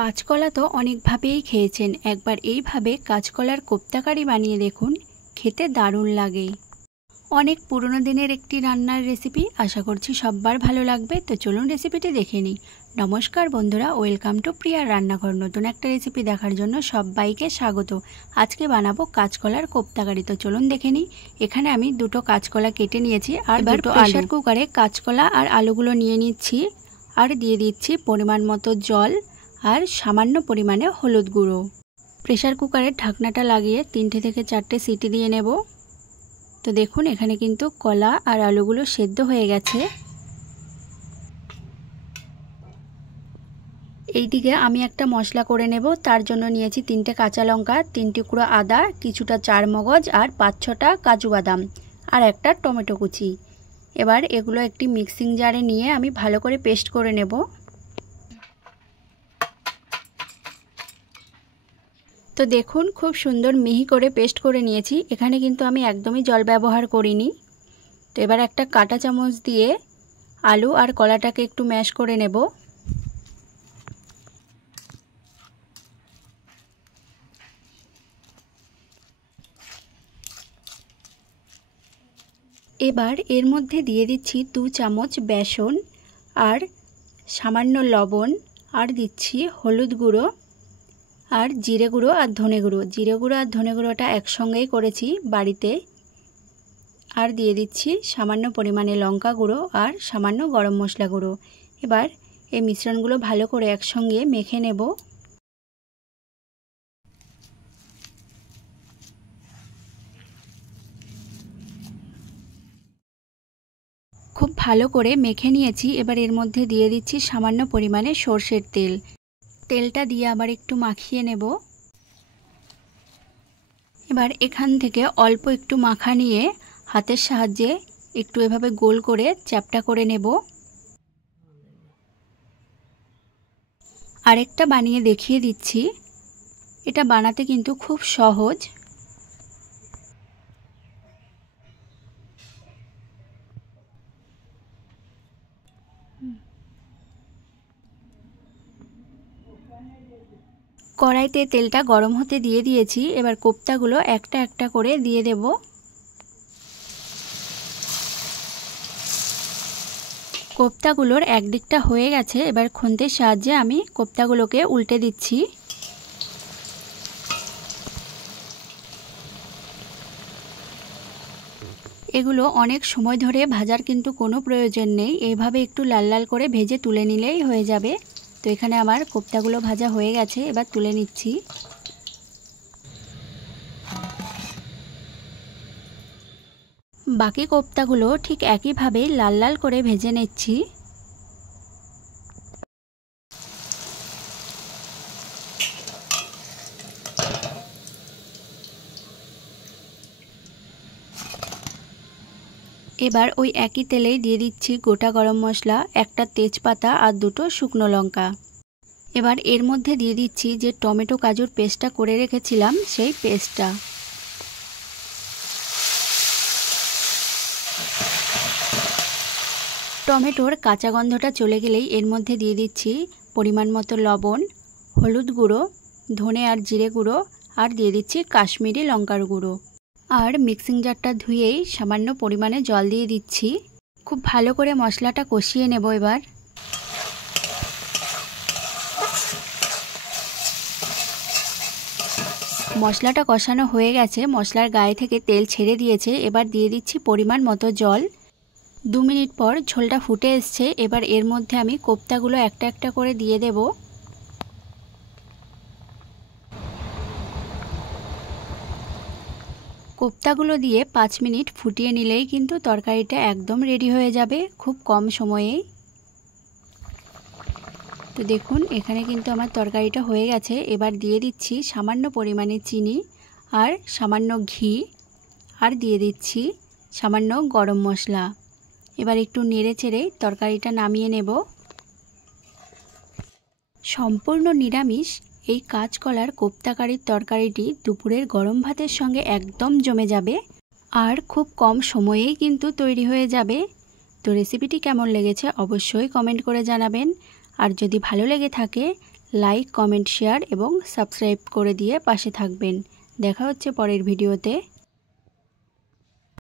কাঁচকলা তো অনেকভাবেই খেয়েছেন, একবার এইভাবে কাঁচকলার কোপ্তাকারি বানিয়ে দেখুন, খেতে দারুণ লাগে। অনেক পুরনো দিনের একটি রান্নার রেসিপি, আশা করছি সবার ভালো লাগবে। তো চলুন রেসিপিটি দেখে নিই। নমস্কার বন্ধুরা, ওয়েলকাম টু প্রিয়ার রান্নাঘর। নতুন একটা রেসিপি দেখার জন্য সবাইকে স্বাগত। আজকে বানাবো কাঁচকলার কোপ্তাকারি। তো চলুন দেখে নিই। এখানে আমি দুটো কাঁচকলা কেটে নিয়েছি আর দুটো প্রেসার কুকারে কাঁচকলা আর আলুগুলো নিয়ে নিচ্ছি আর দিয়ে দিচ্ছি পরিমাণ মতো জল আর সামান্য পরিমাণে হলুদ গুঁড়ো। প্রেসার কুকারের ঢাকনাটা লাগিয়ে 3 থেকে 4টে সিটি দিয়ে নেব। তো দেখুন এখানে কিন্তু কলা আর আলুগুলো সেদ্ধ হয়ে গেছে। এইদিকে আমি একটা মশলা করে নেব। তার জন্য নিয়েছি 3টে কাঁচা লঙ্কা, 3 টুকরো আদা, কিছুটা চারমগজ আর 5-6টা কাজু বাদাম আর একটা টমেটো কুচি। এবার এগুলো একটি মিক্সিং জারে নিয়ে আমি ভালো করে পেস্ট করে নেব। তো দেখুন খুব সুন্দর মিহি করে পেস্ট করে নিয়েছি। এখানে কিন্তু আমি একদমই জল ব্যবহার করিনি। তো এবার একটা কাঁটা চামচ দিয়ে আলু আর কলাটাকে একটু ম্যাশ করে নেব। এবার এর মধ্যে দিয়ে দিচ্ছি 2 চামচ বেসন আর সামান্য লবণ আর দিচ্ছি হলুদ গুঁড়ো আর জিরে গুঁড়ো আর ধনে গুঁড়ো। জিরে গুঁড়ো আর ধনে গুঁড়োটা একসঙ্গেই করেছি বাড়িতে। আর দিয়ে দিচ্ছি সামান্য পরিমাণে লঙ্কা গুঁড়ো আর সামান্য গরম মশলা গুঁড়ো। এবার এই মিশ্রণগুলো ভালো করে একসঙ্গে মেখে নেব। খুব ভালো করে মেখে নিয়েছি। এবার এর মধ্যে দিয়ে দিচ্ছি সামান্য পরিমাণে সরষের তেল। তেলটা দিয়ে আবার একটু মাখিয়ে নেব। এবার এখান থেকে অল্প একটু মাখা নিয়ে হাতের সাহায্যে একটু এভাবে গোল করে চ্যাপ্টা করে নেব। আরেকটা বানিয়ে দেখিয়ে দিচ্ছি। এটা বানাতে কিন্তু খুব সহজ। কড়াইতে তেলটা গরম হতে দিয়ে দিয়েছি। এবার কোপ্তাগুলো একটা একটা করে দিয়ে দেব। কোপ্তাগুলোর একদিকটা হয়ে গেছে। এবার খুন্তির সাহায্যে আমি কোপ্তাগুলোকে উল্টে দিচ্ছি। এগুলো অনেক সময় ধরে ভাজার কিন্তু কোনো প্রয়োজন নেই। এইভাবে একটু লাল লাল করে ভেজে তুলে নিলেই হয়ে যাবে। তো এখানে আমার কোপ্তাগুলো ভাজা হয়ে গেছে, এবার তুলে নিচ্ছি। বাকি কোপ্তাগুলো ঠিক একইভাবে লাল লাল করে ভেজে নিচ্ছি। এবার ওই একই তেলেই দিয়ে দিচ্ছি গোটা গরম মশলা, একটা তেজপাতা আর 2টো শুকনো লঙ্কা। এবার এর মধ্যে দিয়ে দিচ্ছি যে টমেটো কাজুর পেস্টটা করে রেখেছিলাম, সেই পেস্টটা। টমেটোর কাঁচা গন্ধটা চলে গেলেই এর মধ্যে দিয়ে দিচ্ছি পরিমাণ মতো লবণ, হলুদ গুঁড়ো, ধনে আর জিরে গুঁড়ো আর দিয়ে দিচ্ছি কাশ্মীরি লঙ্কার গুঁড়ো। আর মিক্সিং জারটা ধুয়েই সামান্য পরিমাণে জল দিয়ে দিচ্ছি। খুব ভালো করে মশলাটা কষিয়ে নেব। এবার মশলাটা কষানো হয়ে গেছে, মশলার গায়ে থেকে তেল ছেড়ে দিয়েছে। এবার দিয়ে দিচ্ছি পরিমাণ মতো জল। 2 মিনিট পর ঝোলটা ফুটে এসছে। এবার এর মধ্যে আমি কোপ্তাগুলো একটা একটা করে দিয়ে দেব। কোপ্তাগুলো দিয়ে 5 মিনিট ফুটিয়ে নিলেই কিন্তু তরকারিটা একদম রেডি হয়ে যাবে খুব কম সময়েই। তো দেখুন এখানে কিন্তু আমার তরকারিটা হয়ে গেছে। এবার দিয়ে দিচ্ছি সামান্য পরিমাণে চিনি আর সামান্য ঘি আর দিয়ে দিচ্ছি সামান্য গরম মশলা। এবার একটু নেড়ে চেড়ে তরকারিটা নামিয়ে নেব। সম্পূর্ণ নিরামিষ এই কাঁচকলার কোপ্তাকারির তরকারিটি দুপুরের গরম ভাতের সঙ্গে একদম জমে যাবে আর খুব কম সময়েই কিন্তু তৈরি হয়ে যাবে। তো রেসিপিটি কেমন লেগেছে অবশ্যই কমেন্ট করে জানাবেন। আর যদি ভালো লেগে থাকে লাইক, কমেন্ট, শেয়ার এবং সাবস্ক্রাইব করে দিয়ে পাশে থাকবেন। দেখা হচ্ছে পরের ভিডিওতে।